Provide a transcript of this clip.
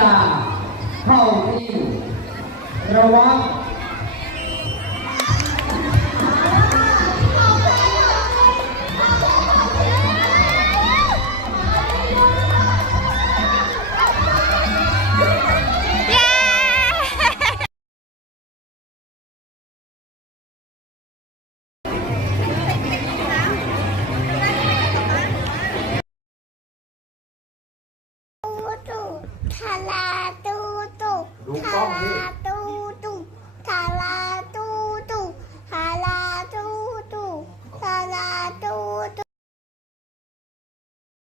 ฬาเข้าที่ระวัง 卡拉嘟嘟，卡拉。